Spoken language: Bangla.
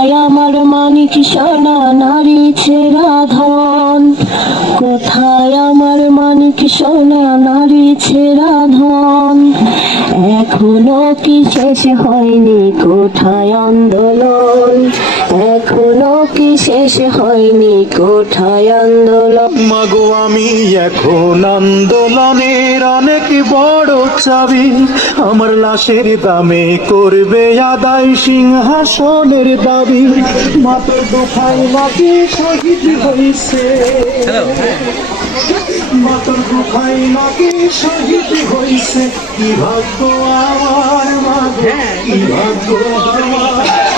কোথায় আমার মানিক সোনা নারী ছেঁড়া ধন, কোথায় আমার মানিক সোনা নারী ছেঁড়া ধন, এখনো কি শেষ হয়নি কোঠায় আন্দোলন, এখনো কি শেষ হয়নি কোঠায় আন্দোলন। মাগো আমি এখন আন্দোলনের অনেক বড় চাবি, আমার লাশের দামে করবে আদায় সিংহাসনের দাবি। মাতর দোহাই নাকি শহীদ হইছে, মাতর দোহাই নাকি শহীদ হইছে, কি ভাগ্য আমার মাগো, কি ভাগ্য আমার।